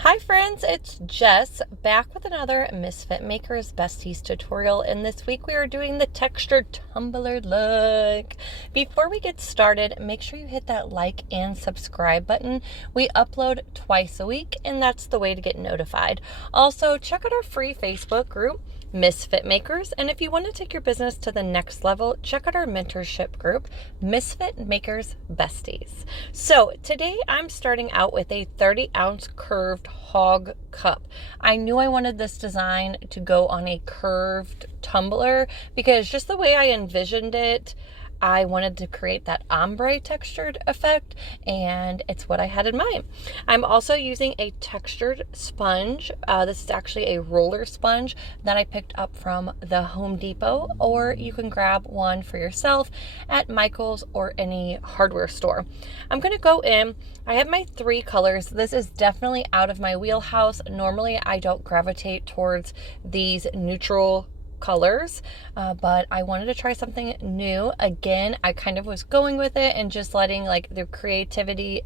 Hi friends, it's Jess back with another Misfit Makers Besties tutorial, and this week we are doing the textured tumbler look. Before we get started, make sure you hit that like and subscribe button. We upload twice a week and that's the way to get notified. Also, check out our free Facebook group, Misfit Makers, and if you want to take your business to the next level, check out our mentorship group, Misfit Makers Besties. So today I'm starting out with a 30-ounce curved HOGG cup. I knew I wanted this design to go on a curved tumbler because just the way I envisioned it, I wanted to create that ombre textured effect, and it's what I had in mind. I'm also using a textured sponge. This is actually a roller sponge that I picked up from the Home Depot, or you can grab one for yourself at Michael's or any hardware store. I'm going to go in. I have my 3 colors. This is definitely out of my wheelhouse. Normally, I don't gravitate towards these neutral colors, but I wanted to try something new. Again, I kind of was going with it and just letting like the creativity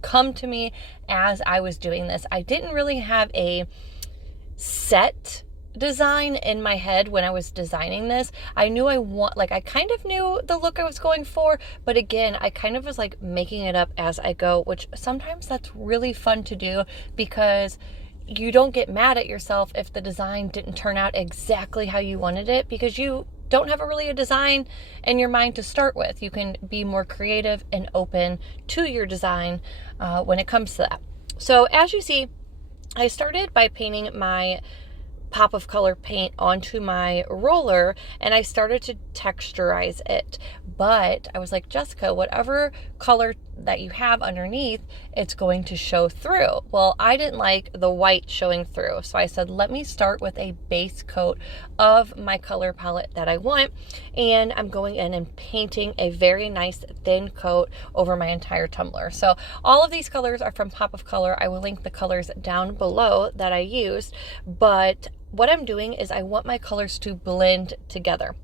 come to me as I was doing this. I didn't really have a set design in my head when I was designing this. I knew I kind of knew the look I was going for, but again, I kind of was like making it up as I go, which sometimes that's really fun to do because you don't get mad at yourself if the design didn't turn out exactly how you wanted it, because you don't have a design in your mind to start with. You can be more creative and open to your design when it comes to that. So as you see, I started by painting my pop of color paint onto my roller, and I started to texturize it. But I was like, Jessica, whatever color that you have underneath, it's going to show through. Well, I didn't like the white showing through, so I said, let me start with a base coat of my color palette that I want, and I'm going in and painting a very nice thin coat over my entire tumbler. So all of these colors are from Pop of Color. I will link the colors down below that I used, but what I'm doing is I want my colors to blend together.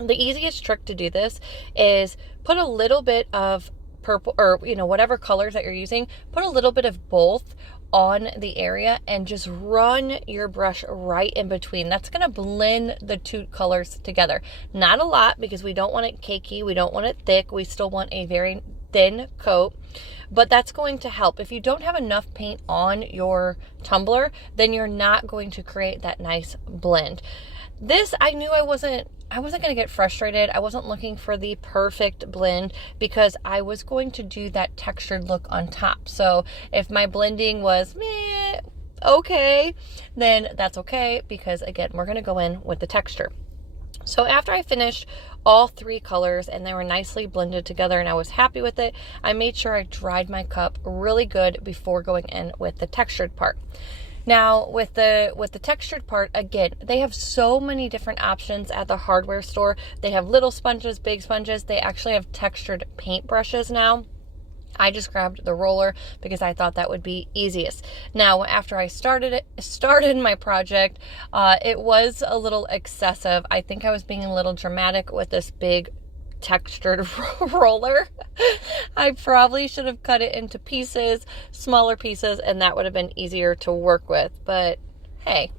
The easiest trick to do this is put a little bit of purple, or whatever colors that you're using, put a little bit of both on the area and just run your brush right in between. That's going to blend the 2 colors together. Not a lot, because we don't want it cakey, we don't want it thick, we still want a very thin coat, but that's going to help. If you don't have enough paint on your tumbler, then you're not going to create that nice blend. This, I knew I wasn't going to get frustrated. I wasn't looking for the perfect blend because I was going to do that textured look on top. So if my blending was meh, okay, then that's okay, because again, we're going to go in with the texture. So after I finished all 3 colors and they were nicely blended together and I was happy with it, I made sure I dried my cup really good before going in with the textured part. Now with the textured part, again, they have so many different options at the hardware store. They have little sponges, big sponges. They actually have textured paint brushes now. I just grabbed the roller because I thought that would be easiest. Now, after I started my project, it was a little excessive. I think I was being a little dramatic with this big textured roller. I probably should have cut it into pieces, smaller pieces, and that would have been easier to work with, but hey.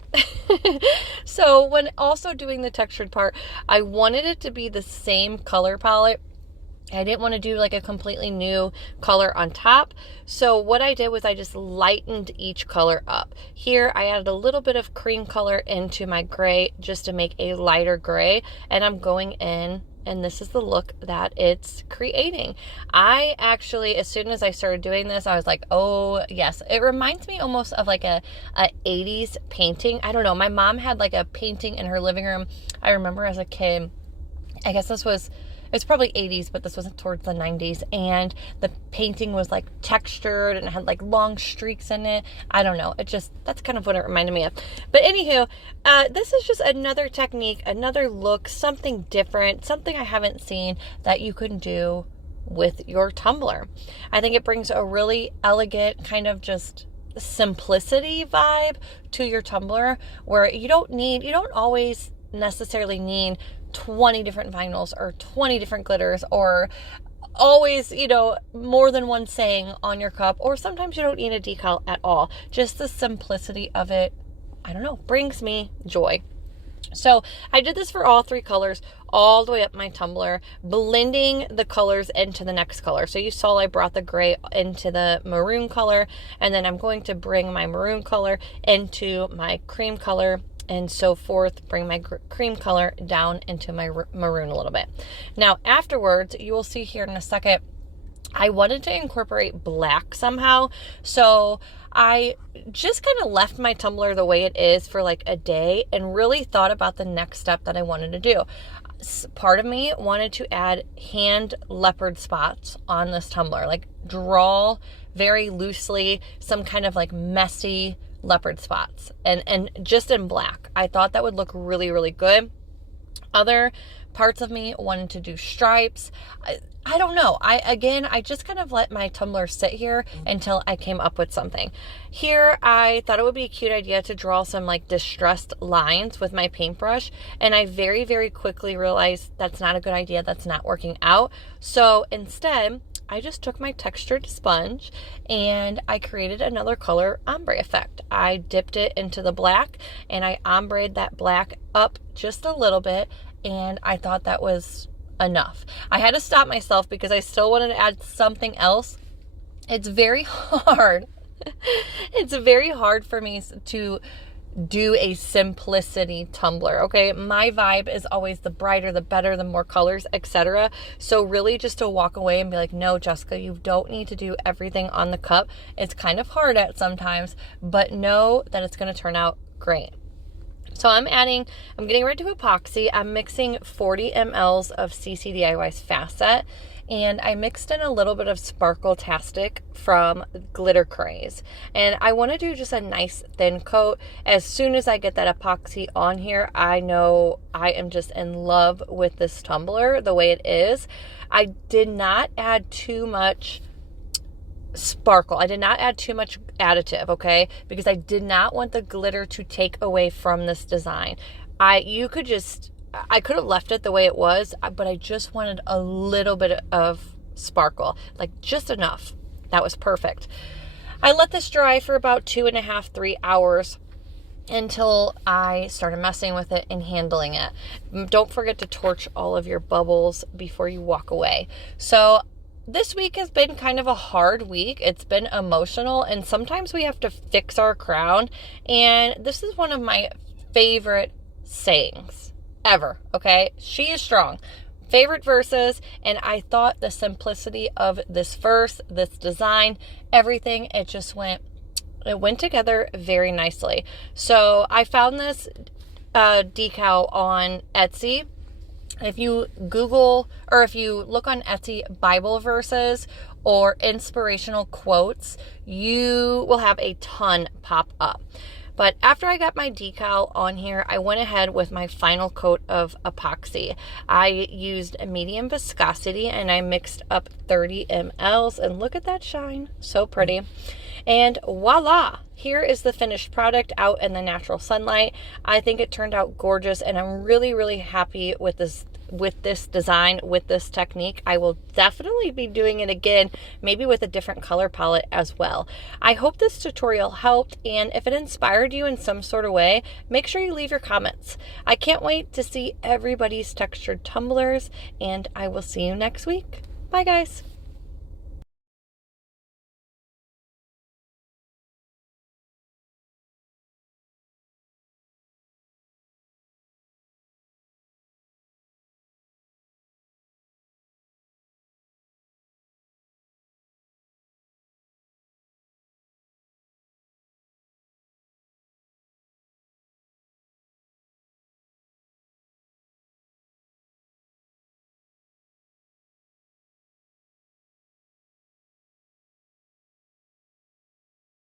So when also doing the textured part, I wanted it to be the same color palette. I didn't want to do like a completely new color on top. So what I did was I just lightened each color up. Here I added a little bit of cream color into my gray just to make a lighter gray, and I'm going in, and this is the look that it's creating. I actually, as soon as I started doing this, I was like, oh yes, it reminds me almost of like a 80s painting. I don't know, my mom had like a painting in her living room. I remember as a kid, I guess it's probably 80s, but this was towards the 90s, and the painting was like textured and it had like long streaks in it. I don't know, that's kind of what it reminded me of. But anywho, this is just another technique, another look, something different, something I haven't seen that you can do with your tumbler. I think it brings a really elegant kind of just simplicity vibe to your tumbler, where you don't always necessarily need 20 different vinyls or 20 different glitters or always, more than one saying on your cup, or sometimes you don't need a decal at all. Just the simplicity of it, I don't know, brings me joy. So I did this for all 3 colors all the way up my tumbler, blending the colors into the next color. So you saw I brought the gray into the maroon color, and then I'm going to bring my maroon color into my cream color, and so forth, bring my cream color down into my maroon a little bit. Now afterwards, you will see here in a second, I wanted to incorporate black somehow. So I just kind of left my tumbler the way it is for like a day and really thought about the next step that I wanted to do. Part of me wanted to add hand leopard spots on this tumbler, like draw very loosely some kind of like messy leopard spots, and just in black. I thought that would look really, really good. Other parts of me wanted to do stripes. I don't know. I just kind of let my tumbler sit here until I came up with something. Here, I thought it would be a cute idea to draw some like distressed lines with my paintbrush. And I very, very quickly realized that's not a good idea. That's not working out. So instead, I just took my textured sponge and I created another color ombre effect. I dipped it into the black and I ombre'd that black up just a little bit, and I thought that was enough. I had to stop myself because I still wanted to add something else. It's very hard. It's very hard for me to do a simplicity tumbler, okay? My vibe is always the brighter, the better, the more colors, etc. So really just to walk away and be like, no, Jessica, you don't need to do everything on the cup. It's kind of hard at sometimes, but know that it's going to turn out great. So I'm getting ready to epoxy. I'm mixing 40 mLs of CCDIY's Fast Set, and I mixed in a little bit of Sparkle-tastic from Glitter Craze. And I want to do just a nice thin coat. As soon as I get that epoxy on here, I know I am just in love with this tumbler the way it is. I did not add too much sparkle. I did not add too much additive, okay? Because I did not want the glitter to take away from this design. I could have left it the way it was, but I just wanted a little bit of sparkle, like just enough. That was perfect. I let this dry for about 2.5, 3 hours until I started messing with it and handling it. Don't forget to torch all of your bubbles before you walk away. So this week has been kind of a hard week. It's been emotional, and sometimes we have to fix our crown. And this is one of my favorite sayings ever, okay? She is strong. Favorite verses, and I thought the simplicity of this verse, this design, everything, it went together very nicely. So I found this decal on Etsy. If you Google, or if you look on Etsy, Bible verses or inspirational quotes, you will have a ton pop up. But after I got my decal on here, I went ahead with my final coat of epoxy. I used a medium viscosity and I mixed up 30 mLs, and look at that shine, so pretty. And voila, here is the finished product out in the natural sunlight. I think it turned out gorgeous, and I'm really, really happy with this design, with this technique. I will definitely be doing it again, maybe with a different color palette as well. I hope this tutorial helped, and if it inspired you in some sort of way, make sure you leave your comments. I can't wait to see everybody's textured tumblers, and I will see you next week. Bye, guys.